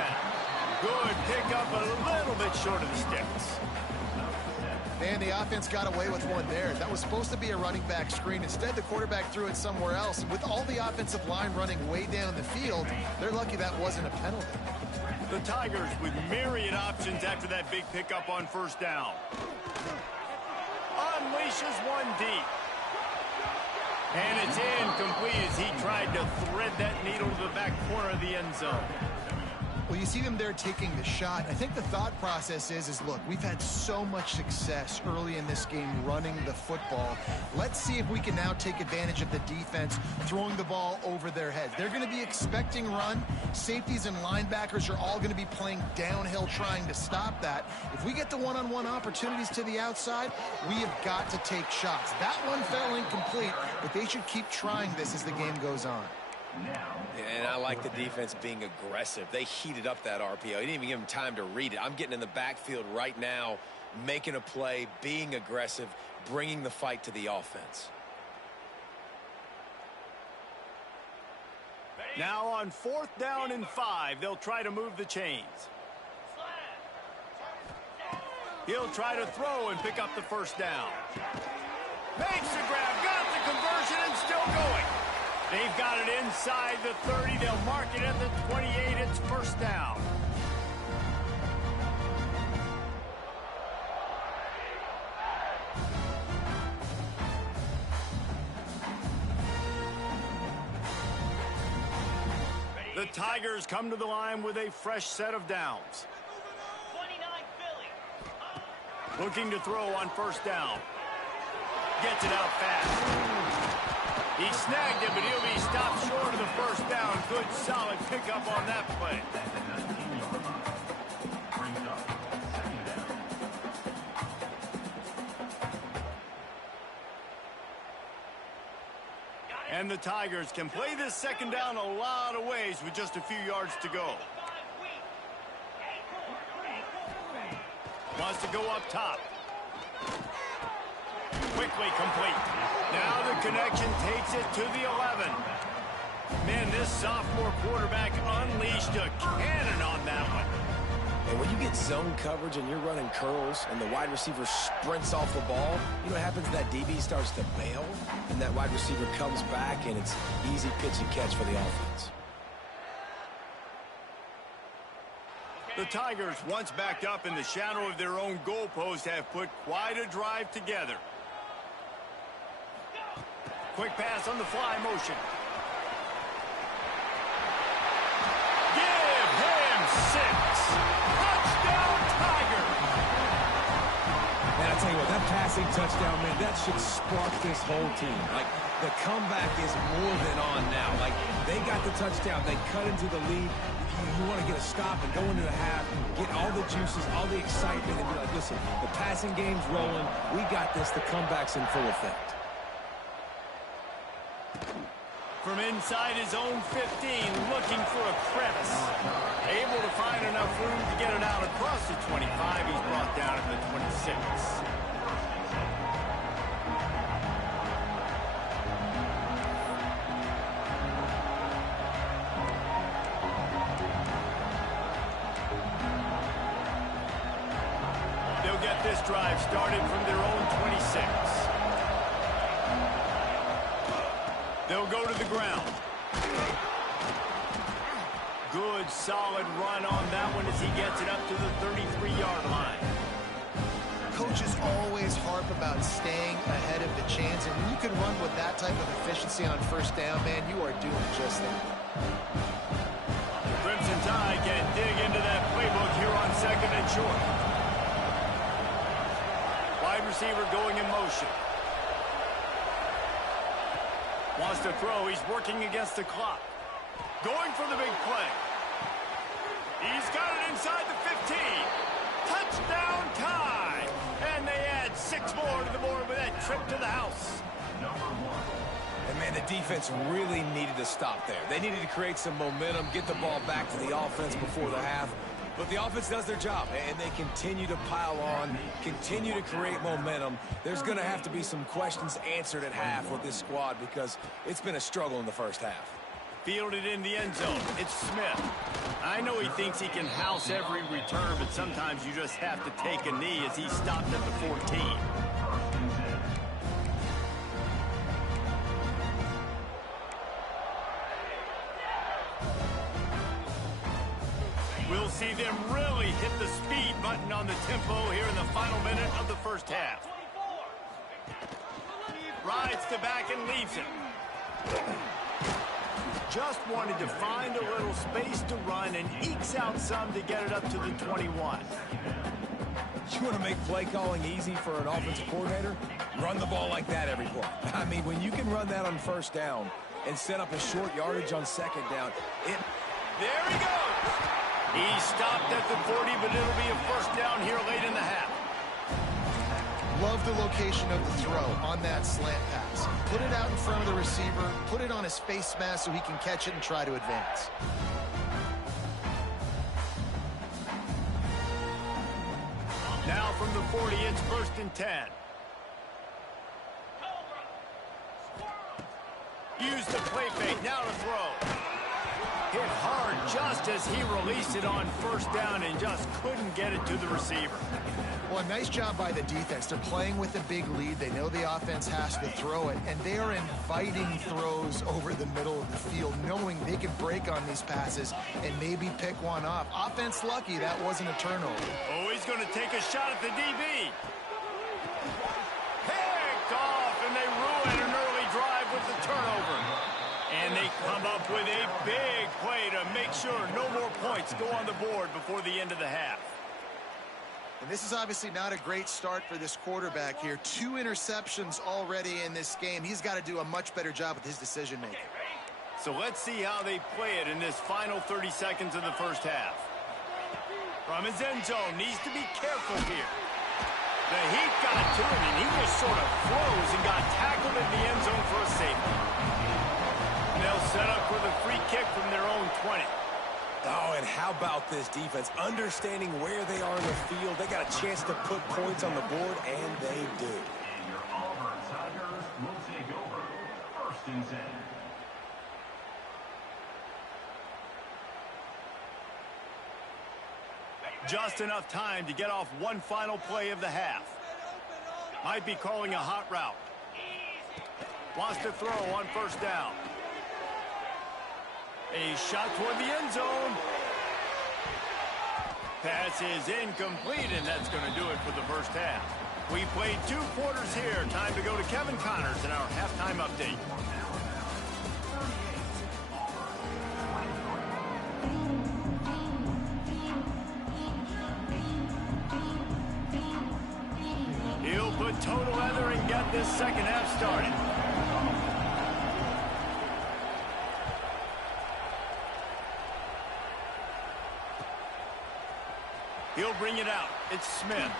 Good pickup, a little bit short of the sticks. Man, the offense got away with one there. That was supposed to be a running back screen. Instead, the quarterback threw it somewhere else. And with all the offensive line running way down the field, they're lucky that wasn't a penalty. The Tigers with myriad options after that big pickup on 1st down. Unleashes one deep. And it's incomplete as he tried to thread that needle to the back corner of the end zone. Well, you see them there taking the shot. I think the thought process is look, we've had so much success early in this game running the football. Let's see if we can now take advantage of the defense throwing the ball over their heads. They're going to be expecting run. Safeties and linebackers are all going to be playing downhill trying to stop that. If we get the one-on-one opportunities to the outside, we have got to take shots. That one fell incomplete, but they should keep trying this as the game goes on. And I like the defense being aggressive. They heated up that RPO. He didn't even give him time to read it. I'm getting in the backfield right now, making a play, being aggressive, bringing the fight to the offense. Now on 4th down and 5, they'll try to move the chains. He'll try to throw and pick up the 1st down. Makes the grab, got the conversion, and still going. They've got it inside the 30. They'll mark it at the 28. It's 1st down. The Tigers come to the line with a fresh set of downs. 29 Philly. Looking to throw on 1st down. Gets it out fast. He snagged it, but he'll be stopped short of the 1st down. Good, solid pickup on that play. And the Tigers can play this 2nd down a lot of ways with just a few yards to go. Wants to go up top. Quickly complete. Now the connection takes it to the 11. Man, this sophomore quarterback unleashed a cannon on that one. And when you get zone coverage and you're running curls and the wide receiver sprints off the ball, you know what happens? That DB starts to bail, and that wide receiver comes back, and it's easy pitch and catch for the offense. The Tigers, once backed up in the shadow of their own goalpost, have put quite a drive together. Quick pass on the fly motion. Give him 6. Touchdown, Tigers. Man, I tell you what, that passing touchdown, man, that should spark this whole team. Like, the comeback is more than on now. Like, they got the touchdown. They cut into the lead. You want to get a stop and go into the half, get all the juices, all the excitement, and be like, listen, the passing game's rolling. We got this. The comeback's in full effect. From inside his own 15, looking for a crevice. Able to find enough room to get it out across the 25. He's brought down at the 26. They'll get this drive started from their own 26. They'll go to the ground. Good, solid run on that one as he gets it up to the 33-yard line. Coaches always harp about staying ahead of the chains, and when you can run with that type of efficiency on 1st down, man, you are doing just that. The Crimson Tide can dig into that playbook here on 2nd and short. Wide receiver going in motion. Wants to throw. He's working against the clock. Going for the big play. He's got it inside the 15. Touchdown Tide. And they add 6 more to the board with that trip to the house. And Man, the defense really needed to stop there. They needed to create some momentum, get the ball back to the offense before the half. But the offense does their job, and they continue to pile on, continue to create momentum. There's going to have to be some questions answered at half with this squad because it's been a struggle in the first half. Fielded in the end zone. It's Smith. I know he thinks he can house every return, but sometimes you just have to take a knee as he stopped at the 14. We'll see them really hit the speed button on the tempo here in the final minute of the first half. Rides to back and leaves it. Just wanted to find a little space to run and ekes out some to get it up to the 21. You want to make play calling easy for an offensive coordinator? Run the ball like that every play. I mean, when you can run that on first down and set up a short yardage on second down, there he goes! He stopped at the 40, but it'll be a first down here late in the half. Love the location of the throw on that slant pass. Put it out in front of the receiver, put it on his face mask so he can catch it and try to advance. Now from the 40, it's 1st and 10. Use the play fake, now to throw. Hit hard just as he released it on first down and just couldn't get it to the receiver. Well, a nice job by the defense. They're playing with a big lead. They know the offense has to throw it, and they are inviting throws over the middle of the field, knowing they can break on these passes and maybe pick one off. Offense lucky that wasn't a turnover. Oh, he's going to take a shot at the DB. Picked off, and they ruin an early drive with the turnover. And they come up with a big play to make sure no more points go on the board before the end of the half. And this is obviously not a great start for this quarterback here. 2 interceptions already in this game. He's got to do a much better job with his decision-making. So let's see how they play it in this final 30 seconds of the first half. From his end zone, needs to be careful here. The heat got to him, and he just sort of froze and got tackled in the end zone for a safety. They'll set up for the free kick from their own 20. Oh, and how about this defense? Understanding where they are in the field. They got a chance to put points on the board, and they do. And your Auburn Tigers will take over 1st and 10. Just enough time to get off one final play of the half. Might be calling a hot route. Wants to throw on first down. A shot toward the end zone. Pass is incomplete, and that's going to do it for the first half. We played 2 quarters here. Time to go to Kevin Connors in our halftime update. He'll put total leather and get this second half started. He'll bring it out. It's Smith.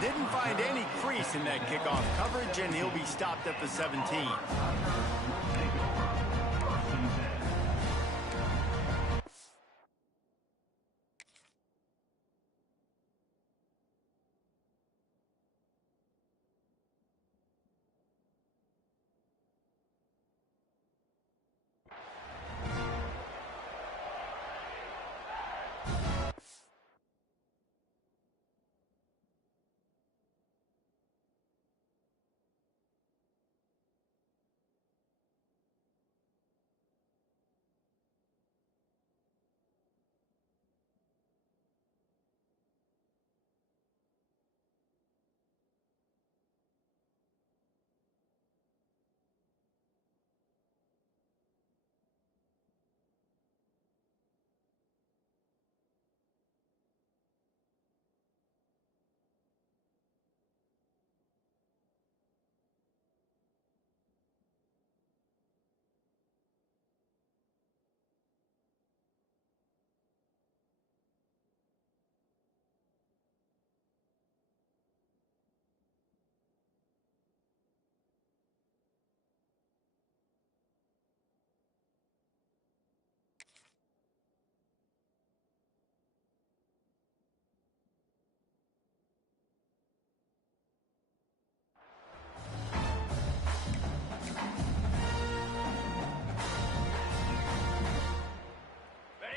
Didn't find any crease in that kickoff coverage, and he'll be stopped at the 17.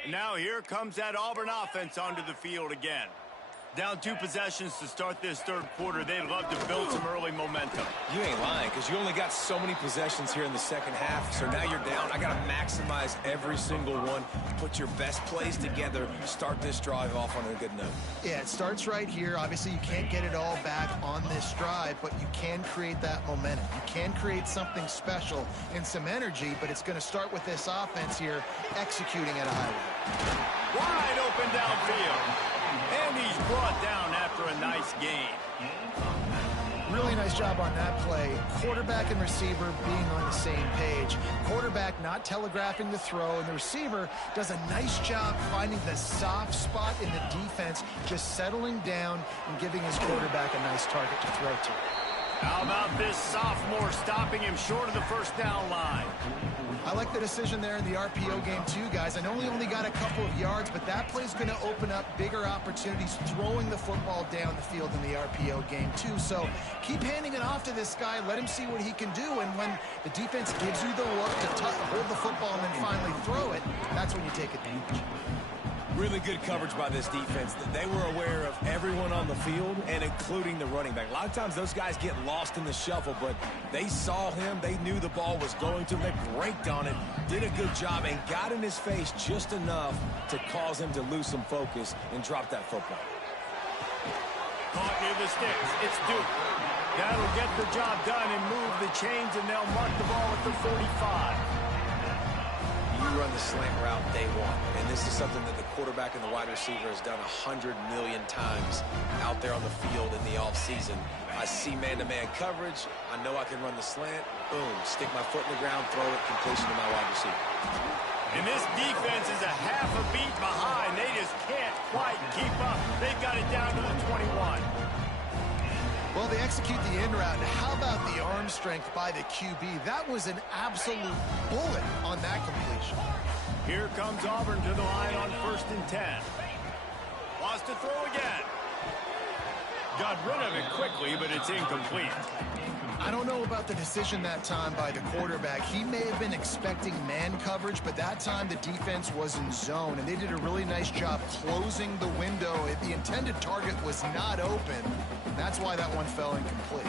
Now here comes that Auburn offense onto the field again. Down 2 possessions to start this third quarter. They'd love to build some early momentum. You ain't lying, because you only got so many possessions here in the second half. So now you're down. I got to maximize every single one. Put your best plays together. Start this drive off on a good note. Yeah, it starts right here. Obviously, you can't get it all back on this drive, but you can create that momentum. You can create something special and some energy, but it's going to start with this offense here executing at a high level. Wide open downfield. And he's brought down after a nice gain. Really nice job on that play. Quarterback and receiver being on the same page. Quarterback not telegraphing the throw, and the receiver does a nice job finding the soft spot in the defense, just settling down and giving his quarterback a nice target to throw to. How about this sophomore stopping him short of the first down line? I like the decision there in the RPO game too, guys. I know he only got a couple of yards, but that play's going to open up bigger opportunities throwing the football down the field in the RPO game too. So keep handing it off to this guy. Let him see what he can do. And when the defense gives you the look to hold the football and then finally throw it, that's when you take advantage. Really good coverage by this defense. They were aware of everyone on the field and including the running back. A lot of times those guys get lost in the shuffle, but they saw him. They knew the ball was going to them. They braked on it, did a good job, and got in his face just enough to cause him to lose some focus and drop that football. Caught near the sticks. It's Duke. That'll get the job done and move the chains, and they'll mark the ball at the 45. You run the slant route day one, and this is something that the quarterback and the wide receiver has done 100 million times out there on the field in the offseason. I see man-to-man coverage. I know I can run the slant. Boom, stick my foot in the ground, throw it, completion to my wide receiver. And this defense is a half a beat behind. They just can't quite keep up. They've got it down to the 21. Well, they execute the end route. How about the arm strength by the QB? That was an absolute bullet on that completion. Here comes Auburn to the line on 1st and 10. Wants to throw again. Got rid of it quickly, but it's incomplete. I don't know about the decision that time by the quarterback. He may have been expecting man coverage, but that time the defense was in zone, and they did a really nice job closing the window. The intended target was not open. That's why that one fell incomplete.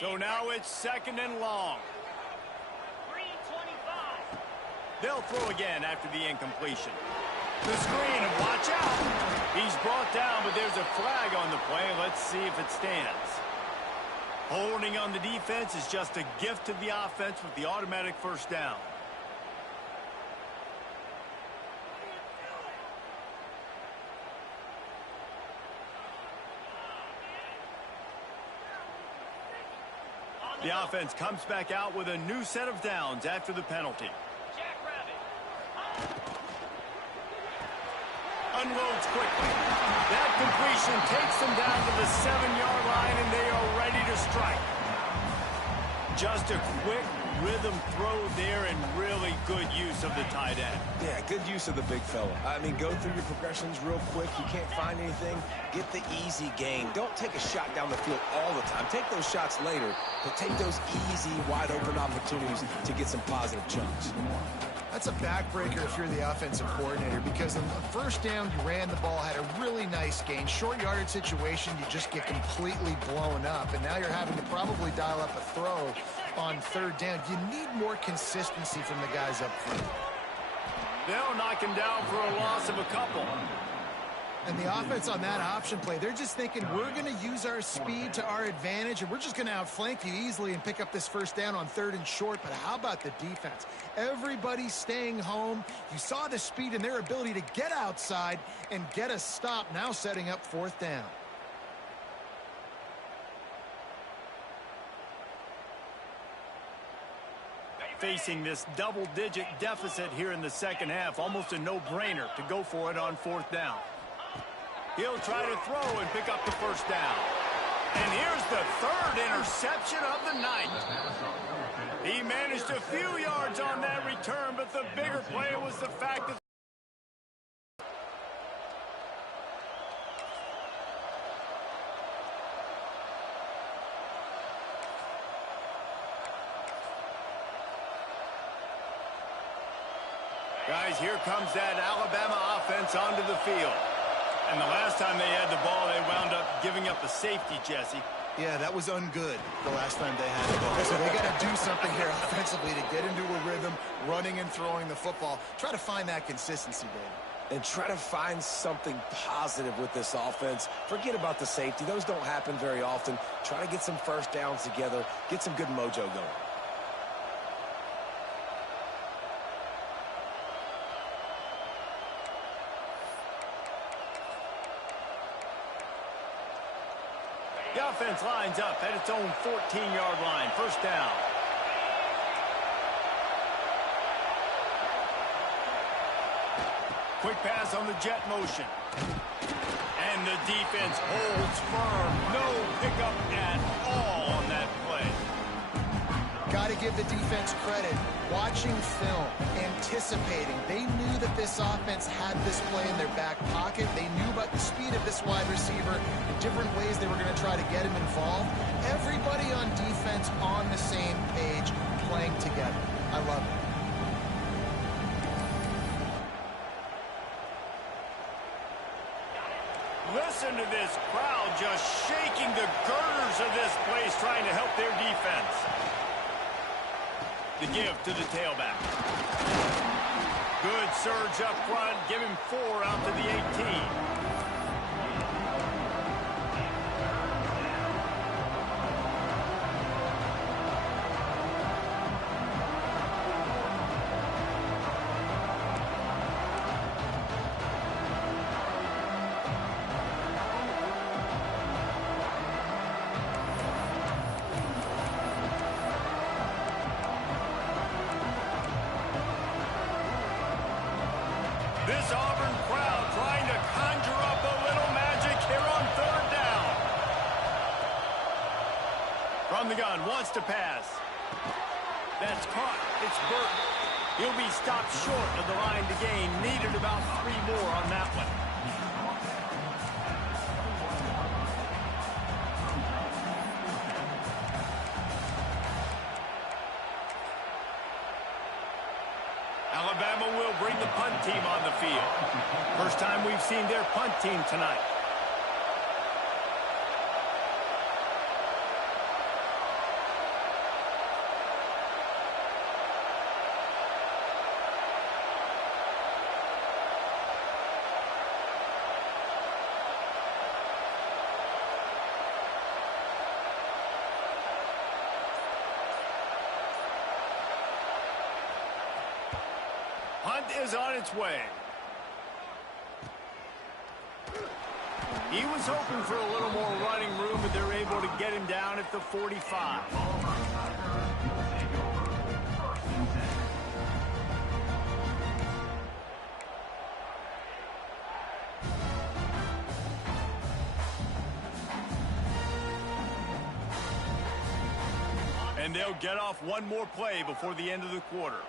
So now it's 2nd and long. 3:25. They'll throw again after the incompletion. The screen, and watch out. He's brought down, but there's a flag on the play. Let's see if it stands. Holding on the defense is just a gift to the offense with the automatic first down. The offense comes back out with a new set of downs after the penalty. Unloads quickly. That completion takes them down to the 7-yard line, and they are ready to strike. Just a quick rhythm throw there, and really good use of the tight end. Yeah, good use of the big fella. I mean, go through your progressions real quick. You can't find anything, get the easy gain. Don't take a shot down the field all the time. Take those shots later, but take those easy, wide-open opportunities to get some positive chunks. That's a backbreaker if you're the offensive coordinator, because on the first down, you ran the ball, had a really nice gain. Short yardage situation, you just get completely blown up, and now you're having to probably dial up a throw on 3rd down. You need more consistency from the guys up front. They'll knock him down for a loss of a couple. And the offense on that option play, they're just thinking, we're going to use our speed to our advantage, and we're just going to outflank you easily and pick up this first down on 3rd and short. But how about the defense? Everybody staying home. You saw the speed and their ability to get outside and get a stop, now setting up 4th down. Facing this double-digit deficit here in the second half, almost a no-brainer to go for it on 4th down. He'll try to throw and pick up the first down. And here's the 3rd interception of the night. He managed a few yards on that return, but the bigger play was the fact that Guys, here comes that Alabama offense onto the field. And the last time they had the ball, they wound up giving up a safety, Jesse. Yeah, that was ungood the last time they had the ball. So they got to do something here offensively to get into a rhythm, running and throwing the football. Try to find that consistency, David. And try to find something positive with this offense. Forget about the safety. Those don't happen very often. Try to get some first downs together, get some good mojo going. The offense lines up at its own 14-yard line. First down. Quick pass on the jet motion. And the defense holds firm. No pickup at all on that play. Got to give the defense credit. Watching film, anticipating. They knew that this offense had this play in their back pocket. They knew about the speed of this wide receiver, the different ways they were going to try to get him involved. Everybody on defense on the same page, playing together. I love it. Listen to this crowd just shaking the girders of this place, trying to help their defense. The give to the tailback. Good surge up front. Give him 4 out to the 18. This Auburn crowd trying to conjure up a little magic here on 3rd down. From the gun, wants to pass. That's caught. It's Burton. He'll be stopped short of the line to gain. Needed about 3 more on that one. Alabama will bring the punt team on the field. First time we've seen their punt team tonight. Punt is on its way. He was hoping for a little more running room, but they're able to get him down at the 45. And they'll get off one more play before the end of the quarter.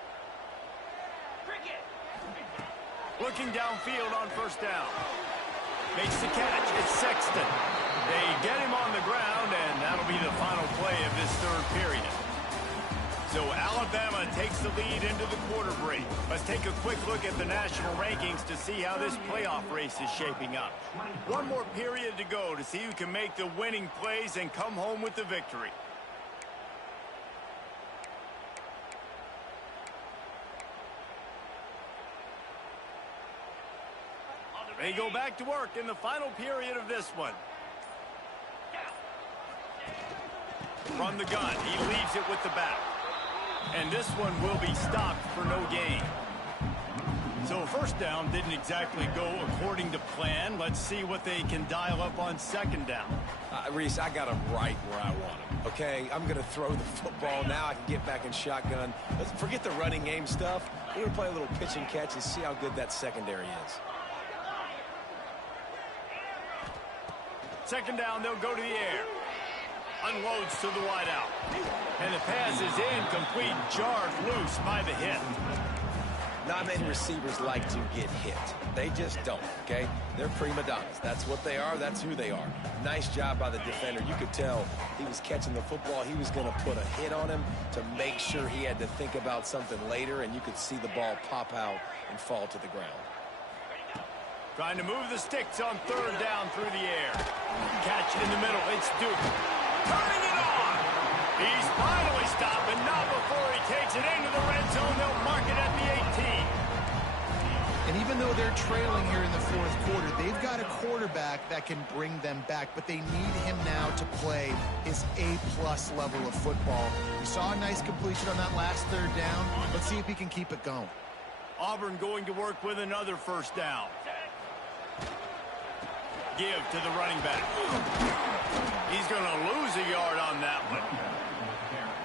Looking downfield on first down. Makes the catch. It's Sexton. They get him on the ground, and that'll be the final play of this 3rd period. So Alabama takes the lead into the quarter break. Let's take a quick look at the national rankings to see how this playoff race is shaping up. One more period to go to see who can make the winning plays and come home with the victory. They go back to work in the final period of this one. From the gun, he leaves it with the back. And this one will be stopped for no gain. So first down didn't exactly go according to plan. Let's see what they can dial up on 2nd down. Reese, I got him right where I want him, okay? I'm going to throw the football. Now I can get back in shotgun. Let's forget the running game stuff. We're going to play a little pitch and catch and see how good that secondary is. 2nd down, they'll go to the air. Unloads to the wideout. And the pass is incomplete, jarred loose by the hit. Not many receivers like to get hit. They just don't, okay? They're prima donnas. That's what they are. That's who they are. Nice job by the defender. You could tell he was catching the football. He was going to put a hit on him to make sure he had to think about something later, and you could see the ball pop out and fall to the ground. Trying to move the sticks on third down through the air. Catch in the middle. It's Duke. Turning it on. He's finally stopped, but not before he takes it into the red zone. They'll mark it at the 18. And even though they're trailing here in the fourth quarter, they've got a quarterback that can bring them back, but they need him now to play his A-plus level of football. We saw a nice completion on that last third down. Let's see if he can keep it going. Auburn going to work with another first down. Give to the running back. He's going to lose a yard on that one.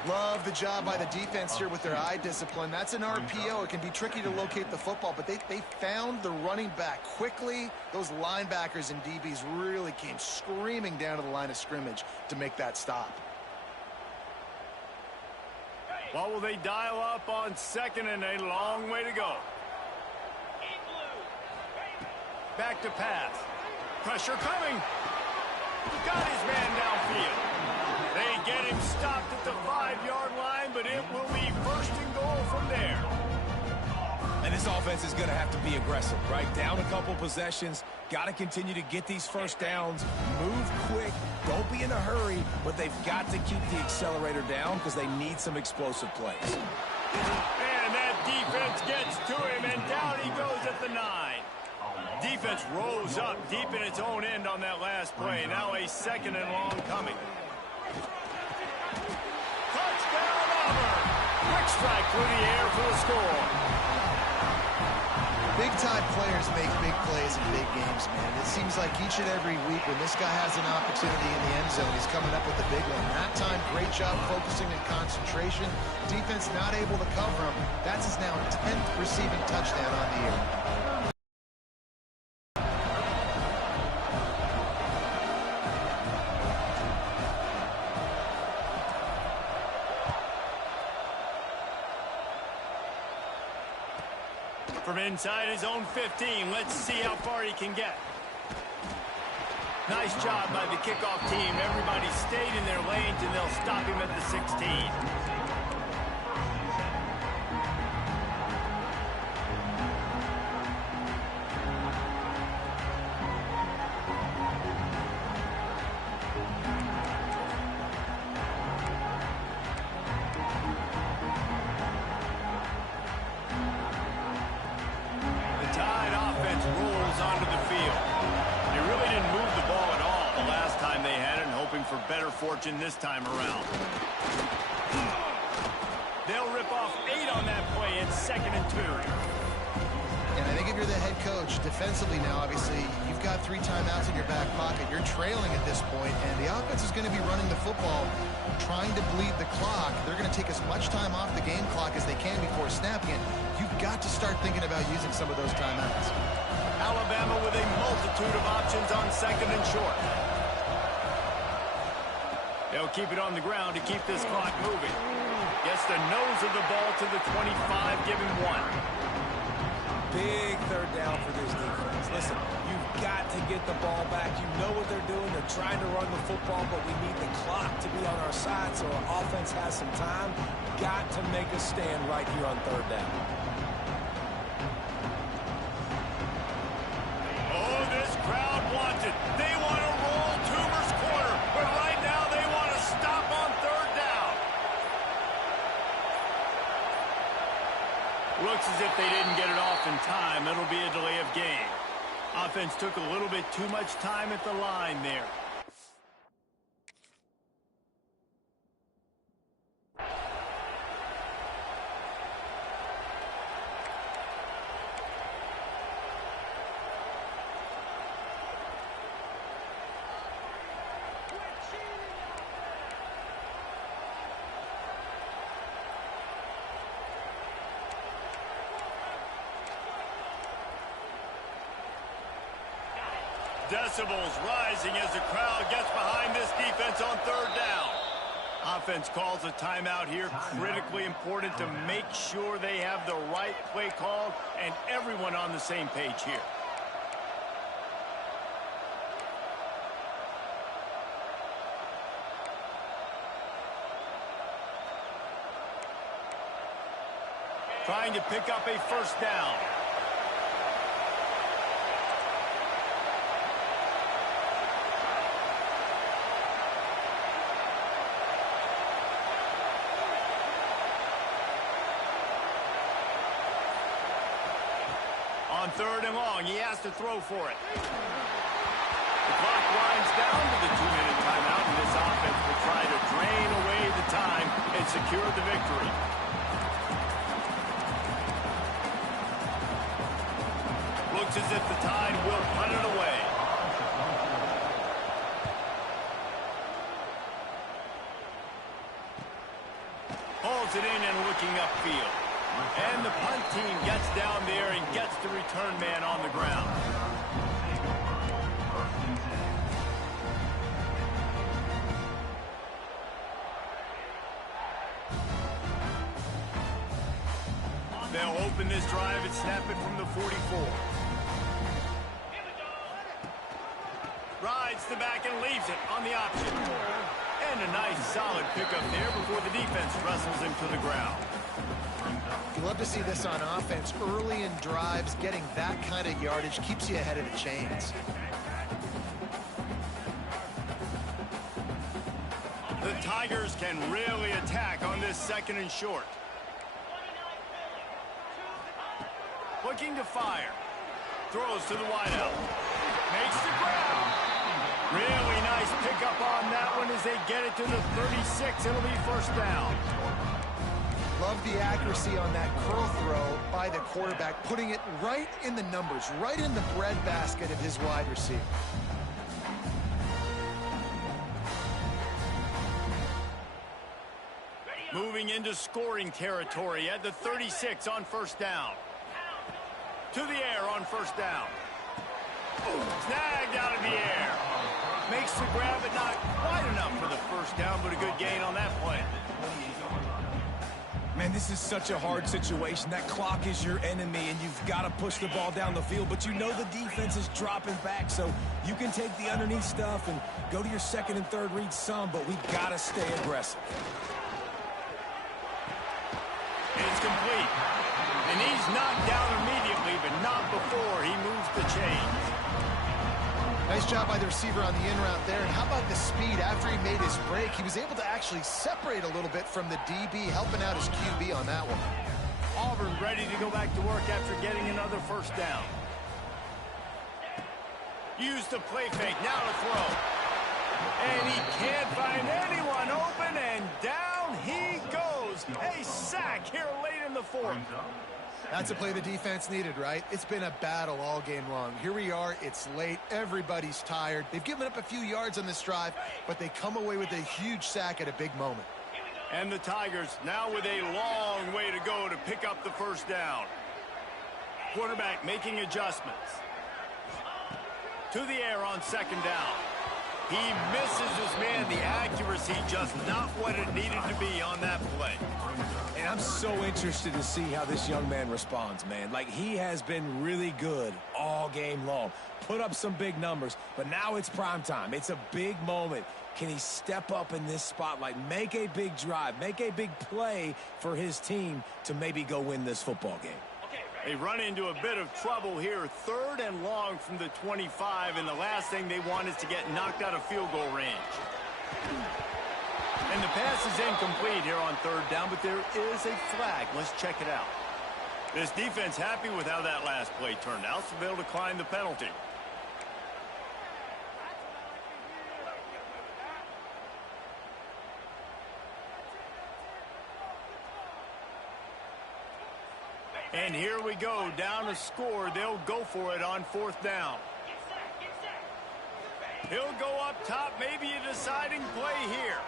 Love the job by the defense here with their eye discipline. That's an RPO. It can be tricky to locate the football, but they found the running back quickly. Those linebackers and DBs really came screaming down to the line of scrimmage to make that stop. What will they dial up on second and a long way to go? Back to pass. Pressure coming. Got his man downfield. They get him stopped at the 5-yard line, but it will be first and goal from there. And this offense is going to have to be aggressive, right? Down a couple possessions. Got to continue to get these first downs. Move quick. Don't be in a hurry, but they've got to keep the accelerator down because they need some explosive plays. And that defense gets to him, and down he goes at the 9. Defense rose up deep in its own end on that last play. Now a second and long coming. Touchdown, Auburn! Quick strike through the air for the score. Big-time players make big plays in big games, man. It seems like each and every week when this guy has an opportunity in the end zone, he's coming up with a big one. That time, great job focusing and concentration. Defense not able to cover him. That's his now 10th receiving touchdown on the year. From inside his own 15, let's see how far he can get. Nice job by the kickoff team. Everybody stayed in their lanes, and they'll stop him at the 16. Better fortune this time around. They'll rip off 8 on that play. It's 2nd and 2. And I think if you're the head coach, defensively now, obviously, you've got 3 timeouts in your back pocket. You're trailing at this point, and the offense is going to be running the football, trying to bleed the clock. They're going to take as much time off the game clock as they can before snapping it. You've got to start thinking about using some of those timeouts. Alabama with a multitude of options on 2nd and short. They'll keep it on the ground to keep this clock moving. Gets the nose of the ball to the 25, give him 1. Big third down for this defense. Listen, you've got to get the ball back. You know what they're doing. They're trying to run the football, but we need the clock to be on our side so our offense has some time. Got to make a stand right here on third down. Oh, this crowd wants it. They want to roll Toomer's corner, but right now they want to stop on third down. Looks as if they didn't get it off in time. It'll be a delay of game. Offense took a little bit too much time at the line there. Decibels rising as the crowd gets behind this defense on third down. Offense calls a timeout here. Critically important to make sure they have the right play called and everyone on the same page here. Trying to pick up a first down. On 3rd and long, he has to throw for it. The clock winds down to the 2-minute timeout, and this offense will try to drain away the time and secure the victory. Looks as if the Tide will punt it away. Hauls it in and looking upfield. And the punt team gets down there and gets the return man on the ground. They'll open this drive and snap it from the 44. Rides the back and leaves it on the option. And a nice solid pickup there before the defense wrestles him to the ground. You love to see this on offense. Early in drives, getting that kind of yardage keeps you ahead of the chains. The Tigers can really attack on this 2nd and short. Looking to fire. Throws to the wideout. Makes the grab. Really nice pickup on that one as they get it to the 36. It'll be first down. Love the accuracy on that curl throw by the quarterback, putting it right in the numbers, right in the breadbasket of his wide receiver. Moving into scoring territory at the 36 on first down. To the air on first down. Snagged out of the air. Makes the grab, but not quite enough for the first down, but a good gain on that play. Man, this is such a hard situation. That clock is your enemy, and you've got to push the ball down the field. But you know the defense is dropping back, so you can take the underneath stuff and go to your 2nd and 3rd read some, but we've got to stay aggressive. It's complete. And he's knocked down immediately, but not before he moves the chains. Nice job by the receiver on the in route there. And how about the speed after he made his break? He was able to actually separate a little bit from the DB, helping out his QB on that one. Auburn ready to go back to work after getting another first down. Use the play fake, now to throw. And he can't find anyone open, and down he goes. A sack here late in the 4th. That's a play the defense needed, right? It's been a battle all game long. Here we are. It's late. Everybody's tired. They've given up a few yards on this drive, but they come away with a huge sack at a big moment. And the Tigers now with a long way to go to pick up the first down. Quarterback making adjustments. To the air on 2nd down. He misses his man. The accuracy just not what it needed to be on that play. And I'm so interested to see how this young man responds, man. Like, he has been really good all game long. Put up some big numbers, but now it's prime time. It's a big moment. Can he step up in this spotlight, make a big drive, make a big play for his team to maybe go win this football game? They run into a bit of trouble here. 3rd and long from the 25, and the last thing they want is to get knocked out of field goal range. And the pass is incomplete here on 3rd down, but there is a flag. Let's check it out. This defense happy with how that last play turned out, so they'll decline the penalty. And here we go, down a score. They'll go for it on 4th down. He'll go up top, maybe a deciding play here.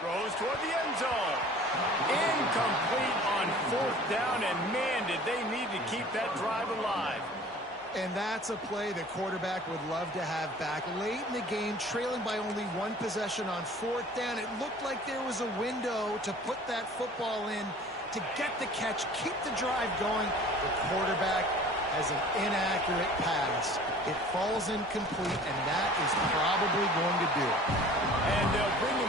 Throws toward the end zone. Incomplete on 4th down, and man, did they need to keep that drive alive. And that's a play the quarterback would love to have back. Late in the game, trailing by only one possession on 4th down, it looked like there was a window to put that football in, to get the catch, keep the drive going. The quarterback has an inaccurate pass. It falls incomplete, and that is probably going to do it. And they'll bring him